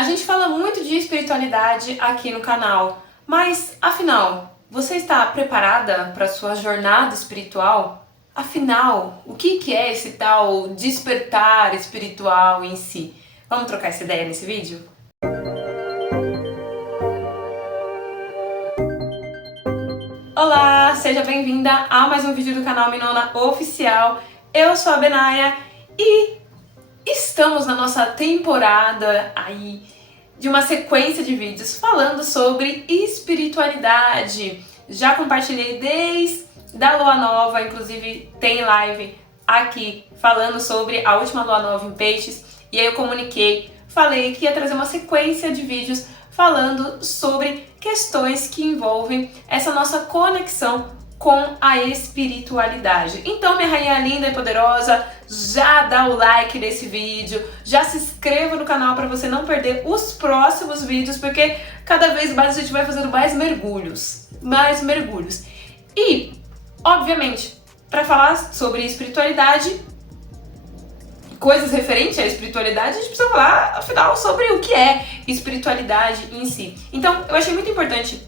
A gente fala muito de espiritualidade aqui no canal, mas afinal, você está preparada para a sua jornada espiritual? Afinal, o que é esse tal despertar espiritual em si? Vamos trocar essa ideia nesse vídeo? Olá, seja bem-vinda a mais um vídeo do canal Minona Oficial. Eu sou a Benaia e estamos na nossa temporada aí de uma sequência de vídeos falando sobre espiritualidade. Já compartilhei desde a lua nova, inclusive tem live aqui falando sobre a última lua nova em Peixes, e aí eu falei que ia trazer uma sequência de vídeos falando sobre questões que envolvem essa nossa conexão com a espiritualidade. Então, minha rainha linda e poderosa, já dá o like nesse vídeo, já se inscreva no canal para você não perder os próximos vídeos, porque cada vez mais a gente vai fazendo mais mergulhos. E, obviamente, para falar sobre espiritualidade, coisas referentes à espiritualidade, a gente precisa falar, afinal, sobre o que é espiritualidade em si. Então, eu achei muito importante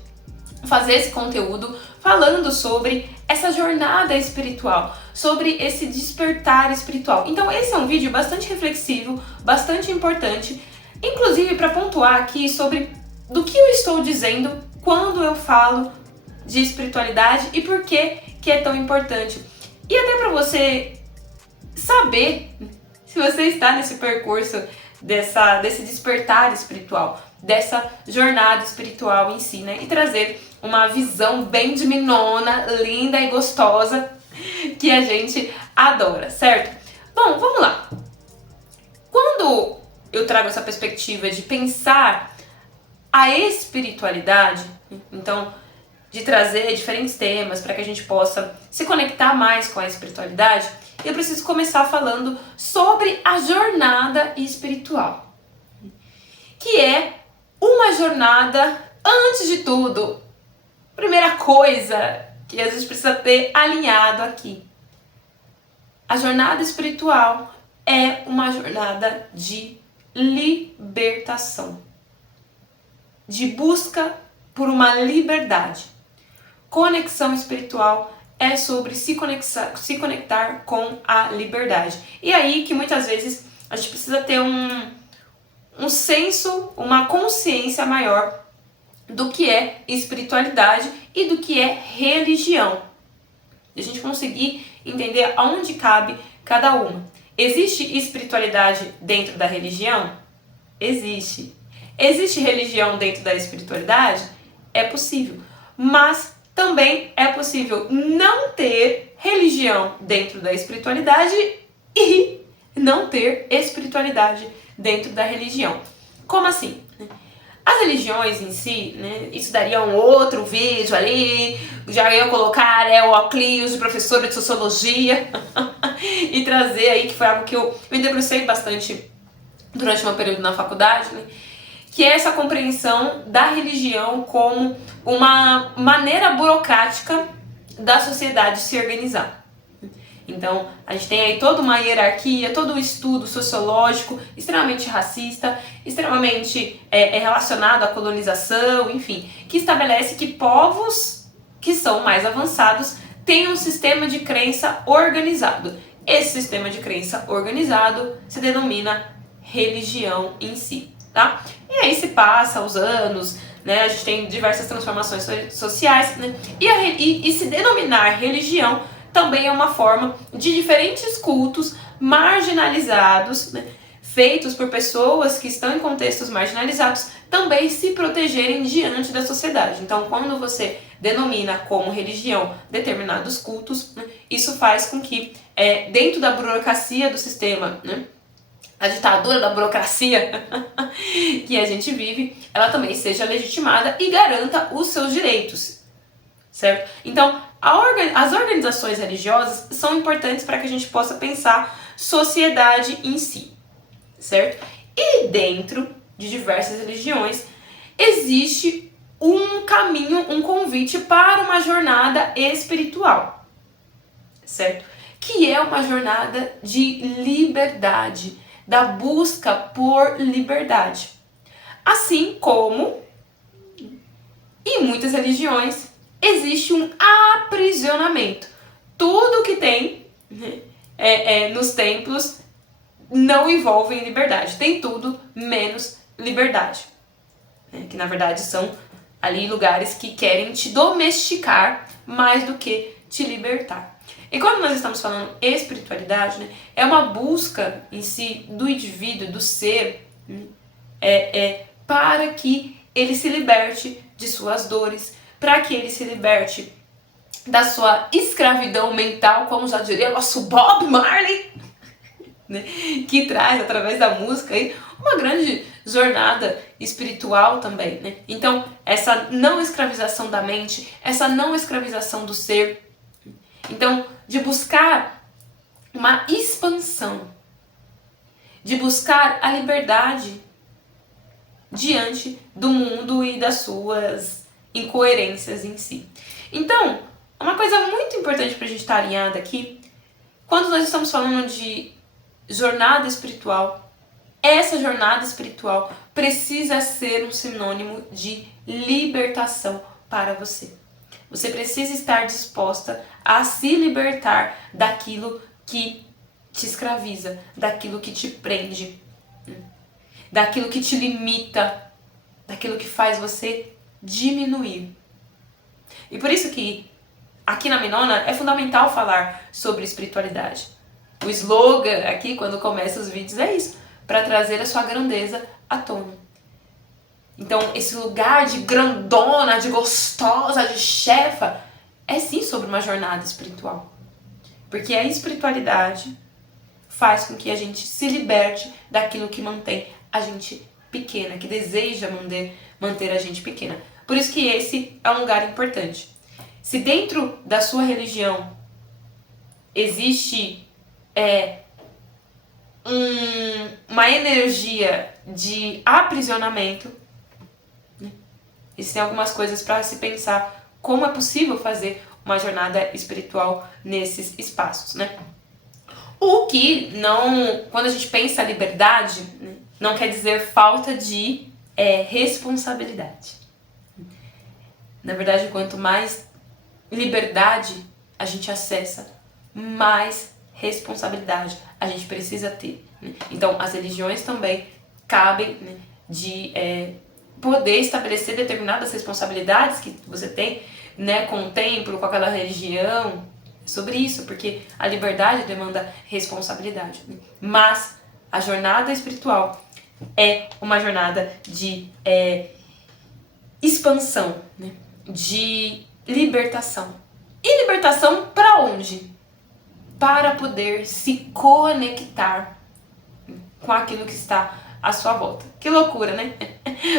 fazer esse conteúdo falando sobre essa jornada espiritual, sobre esse despertar espiritual. Então esse é um vídeo bastante reflexivo, bastante importante, inclusive para pontuar aqui sobre do que eu estou dizendo quando eu falo de espiritualidade e por que é tão importante. E até para você saber se você está nesse percurso desse despertar espiritual, dessa jornada espiritual em si, né? E trazer uma visão bem de Minona, linda e gostosa, que a gente adora, certo? Bom, vamos lá. Quando eu trago essa perspectiva de pensar a espiritualidade, então, de trazer diferentes temas para que a gente possa se conectar mais com a espiritualidade, eu preciso começar falando sobre a jornada espiritual, que é uma jornada, antes de tudo, primeira coisa que a gente precisa ter alinhado aqui. A jornada espiritual é uma jornada de libertação, de busca por uma liberdade. Conexão espiritual é sobre se conectar com a liberdade. E aí que muitas vezes a gente precisa ter um senso, uma consciência maior do que é espiritualidade e do que é religião. E a gente conseguir entender aonde cabe cada uma. Existe espiritualidade dentro da religião? Existe. Existe religião dentro da espiritualidade? É possível. Mas também é possível não ter religião dentro da espiritualidade e não ter espiritualidade dentro da religião. Como assim? As religiões em si, né, isso daria um outro vídeo ali, já ia colocar o óculos de professora de sociologia e trazer aí, que foi algo que eu me debrucei bastante durante meu período na faculdade, né, que é essa compreensão da religião como uma maneira burocrática da sociedade se organizar. Então, a gente tem aí toda uma hierarquia, todo um estudo sociológico extremamente racista, extremamente relacionado à colonização, enfim, que estabelece que povos que são mais avançados têm um sistema de crença organizado. Esse sistema de crença organizado se denomina religião em si, tá? E aí se passa os anos, né? A gente tem diversas transformações sociais, né? E se denominar religião também é uma forma de diferentes cultos marginalizados, né, feitos por pessoas que estão em contextos marginalizados, também se protegerem diante da sociedade. Então, quando você denomina como religião determinados cultos, né, isso faz com que, dentro da burocracia do sistema, né, a ditadura da burocracia que a gente vive, ela também seja legitimada e garanta os seus direitos, certo? Então, as organizações religiosas são importantes para que a gente possa pensar sociedade em si, certo? E dentro de diversas religiões existe um caminho, um convite para uma jornada espiritual, certo? Que é uma jornada de liberdade, da busca por liberdade. Assim como em muitas religiões existe um aprisionamento. Tudo que tem nos templos não envolve liberdade. Tem tudo menos liberdade. Que na verdade são ali lugares que querem te domesticar mais do que te libertar. E quando nós estamos falando espiritualidade, é uma busca em si do indivíduo, do ser, para que ele se liberte de suas dores, para que ele se liberte da sua escravidão mental, como já diria nosso Bob Marley, que traz através da música aí uma grande jornada espiritual também, Então, essa não escravização da mente, essa não escravização do ser, então, de buscar uma expansão, de buscar a liberdade diante do mundo e das suas incoerências em si. Então, uma coisa muito importante para a gente estar alinhada aqui, quando nós estamos falando de jornada espiritual, essa jornada espiritual precisa ser um sinônimo de libertação para você. Você precisa estar disposta a se libertar daquilo que te escraviza, daquilo que te prende, daquilo que te limita, daquilo que faz você diminuir. E por isso que aqui na Minona é fundamental falar sobre espiritualidade. O slogan aqui, quando começa os vídeos, é isso, para trazer a sua grandeza à tona. Então, esse lugar de grandona, de gostosa, de chefa, é sim sobre uma jornada espiritual. Porque a espiritualidade faz com que a gente se liberte daquilo que mantém a gente pequena, que deseja manter a gente pequena. Por isso que esse é um lugar importante. Se dentro da sua religião existe uma energia de aprisionamento, existem algumas coisas para se pensar como é possível fazer uma jornada espiritual nesses espaços, O que não, quando a gente pensa liberdade, não quer dizer falta de responsabilidade. Na verdade, quanto mais liberdade a gente acessa, mais responsabilidade a gente precisa ter. Então, as religiões também cabem de poder estabelecer determinadas responsabilidades que você tem com o templo, com aquela religião, sobre isso, porque a liberdade demanda responsabilidade. Mas a jornada espiritual é uma jornada de expansão, de libertação. E libertação para onde? Para poder se conectar com aquilo que está à sua volta. Que loucura, né?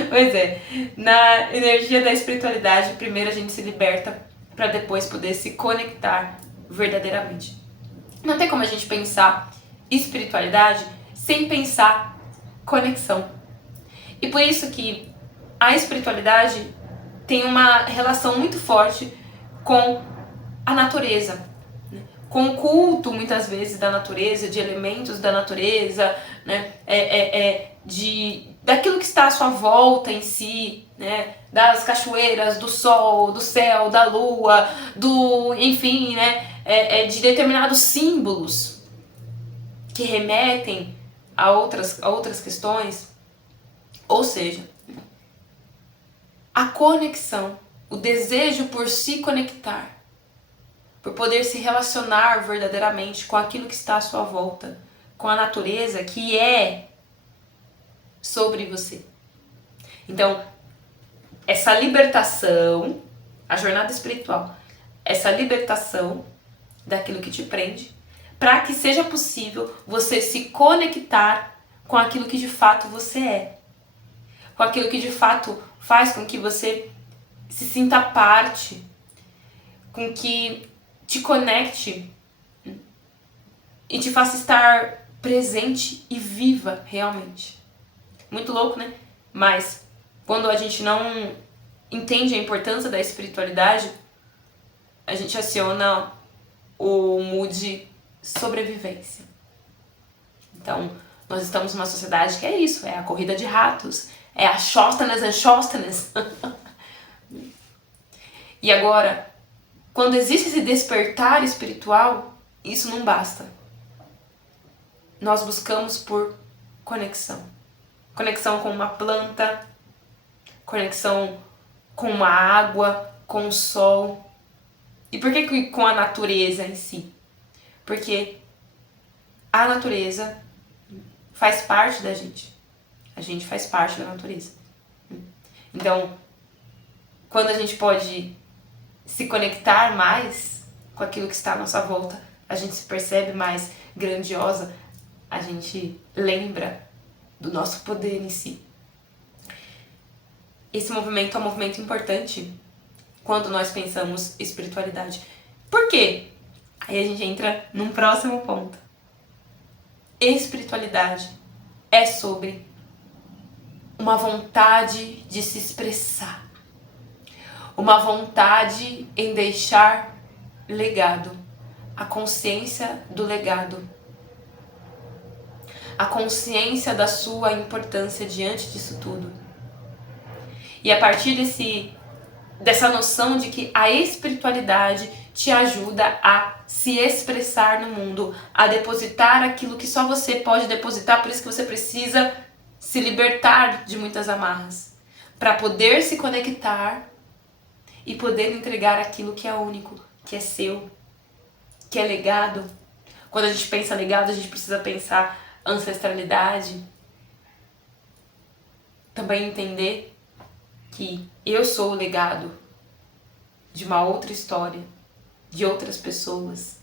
Pois é, na energia da espiritualidade, primeiro a gente se liberta para depois poder se conectar verdadeiramente. Não tem como a gente pensar espiritualidade sem pensar conexão. E por isso que a espiritualidade tem uma relação muito forte com a natureza, com o culto, muitas vezes, da natureza, de elementos da natureza, daquilo que está à sua volta em si, das cachoeiras, do sol, do céu, da lua, enfim, de determinados símbolos que remetem a outras questões. Ou seja, a conexão, o desejo por se conectar, por poder se relacionar verdadeiramente com aquilo que está à sua volta, com a natureza que é sobre você. Então, essa libertação, a jornada espiritual, essa libertação daquilo que te prende, para que seja possível você se conectar com aquilo que de fato você é, com aquilo que de fato faz com que você se sinta parte, com que te conecte e te faça estar presente e viva realmente. Muito louco, né? Mas quando a gente não entende a importância da espiritualidade, a gente aciona o mood sobrevivência. Então, nós estamos numa sociedade que é isso, é a corrida de ratos, É a Sóstenes and Sóstenes. E agora, quando existe esse despertar espiritual, isso não basta. Nós buscamos por conexão. Conexão com uma planta, conexão com uma água, com o sol. E por que com a natureza em si? Porque a natureza faz parte da gente. A gente faz parte da natureza. Então, quando a gente pode se conectar mais com aquilo que está à nossa volta, a gente se percebe mais grandiosa, a gente lembra do nosso poder em si. Esse movimento é um movimento importante quando nós pensamos espiritualidade. Por quê? Aí a gente entra num próximo ponto. Espiritualidade é sobre uma vontade de se expressar, uma vontade em deixar legado, a consciência do legado, a consciência da sua importância diante disso tudo. E a partir dessa noção de que a espiritualidade te ajuda a se expressar no mundo, a depositar aquilo que só você pode depositar, por isso que você precisa se libertar de muitas amarras, para poder se conectar e poder entregar aquilo que é único, que é seu, que é legado. Quando a gente pensa legado, a gente precisa pensar ancestralidade, também entender que eu sou o legado de uma outra história, de outras pessoas,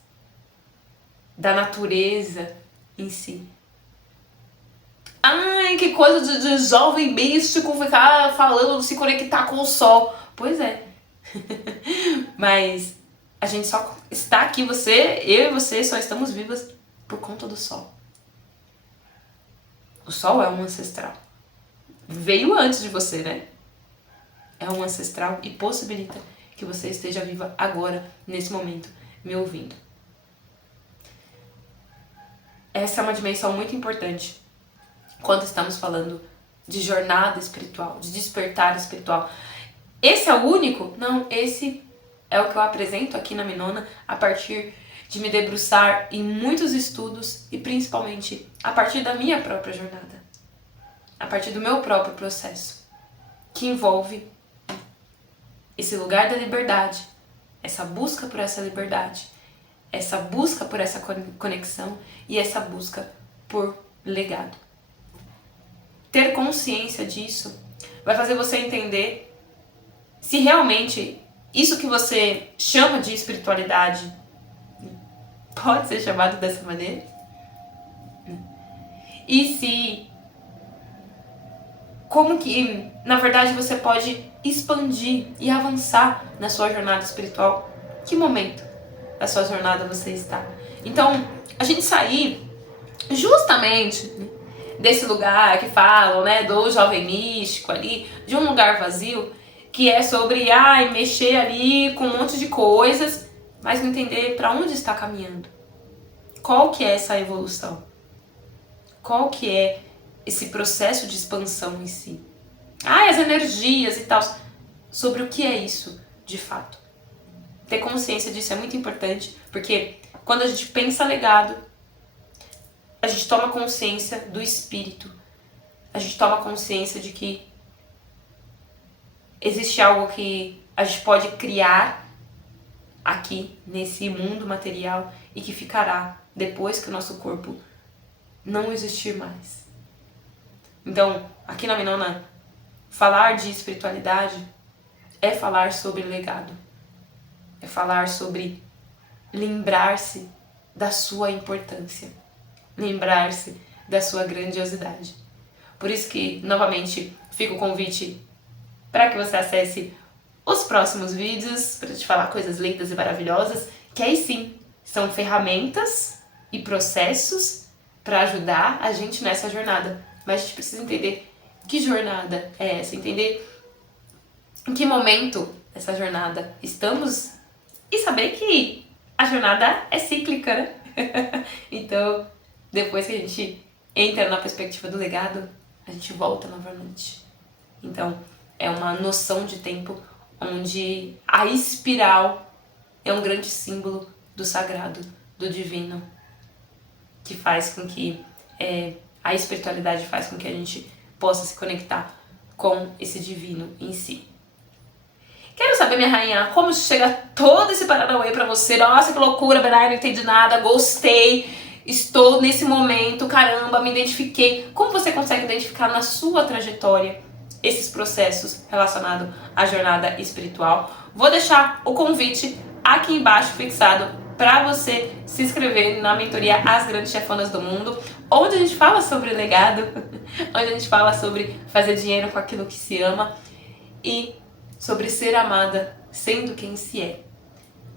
da natureza em si. Ai, que coisa de jovem místico ficar falando, se conectar com o sol. Pois é. Mas a gente só está aqui, eu e você só estamos vivas por conta do sol. O sol é um ancestral. Veio antes de você, né? É um ancestral e possibilita que você esteja viva agora, nesse momento, me ouvindo. Essa é uma dimensão muito importante quando estamos falando de jornada espiritual, de despertar espiritual. Esse é o único? Não, esse é o que eu apresento aqui na Minona a partir de me debruçar em muitos estudos e principalmente a partir da minha própria jornada, a partir do meu próprio processo, que envolve esse lugar da liberdade, essa busca por essa liberdade, essa busca por essa conexão e essa busca por legado. Ter consciência disso vai fazer você entender se realmente isso que você chama de espiritualidade pode ser chamado dessa maneira. E se como que, na verdade, você pode expandir e avançar na sua jornada espiritual. Que momento da sua jornada você está? Então, a gente sair justamente desse lugar que falam, né, do jovem místico ali, de um lugar vazio, que é sobre, mexer ali com um monte de coisas, mas não entender para onde está caminhando. Qual que é essa evolução? Qual que é esse processo de expansão em si? As energias e tal. Sobre o que é isso, de fato. Ter consciência disso é muito importante, porque quando a gente pensa legado, a gente toma consciência do espírito. A gente toma consciência de que existe algo que a gente pode criar aqui, nesse mundo material, e que ficará depois que o nosso corpo não existir mais. Então, aqui na Minona, falar de espiritualidade é falar sobre legado. É falar sobre lembrar-se da sua importância. Lembrar-se da sua grandiosidade. Por isso que, novamente, fica o convite para que você acesse os próximos vídeos, para te falar coisas lindas e maravilhosas, que aí sim, são ferramentas e processos para ajudar a gente nessa jornada. Mas a gente precisa entender que jornada é essa, entender em que momento dessa jornada estamos e saber que a jornada é cíclica, né? Então, depois que a gente entra na perspectiva do legado, a gente volta novamente. Então, é uma noção de tempo onde a espiral é um grande símbolo do sagrado, do divino, que faz com que a espiritualidade faz com que a gente possa se conectar com esse divino em si. Quero saber, minha rainha, como chega todo esse Paranauê pra você? Nossa, que loucura, Benai, não entendi nada, gostei, estou nesse momento, caramba, me identifiquei. Como você consegue identificar na sua trajetória esses processos relacionados à jornada espiritual? Vou deixar o convite aqui embaixo fixado para você se inscrever na mentoria As Grandes Chefonas do Mundo, onde a gente fala sobre legado, onde a gente fala sobre fazer dinheiro com aquilo que se ama e sobre ser amada sendo quem se é.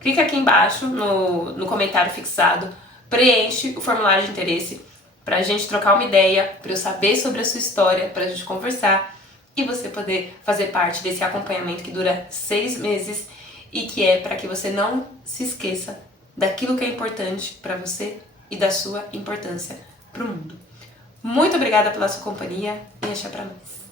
Clica aqui embaixo no comentário fixado, preenche o formulário de interesse pra gente trocar uma ideia, pra eu saber sobre a sua história, pra gente conversar e você poder fazer parte desse acompanhamento que dura 6 meses e que é para que você não se esqueça daquilo que é importante pra você e da sua importância pro mundo. Muito obrigada pela sua companhia e axé pra nós.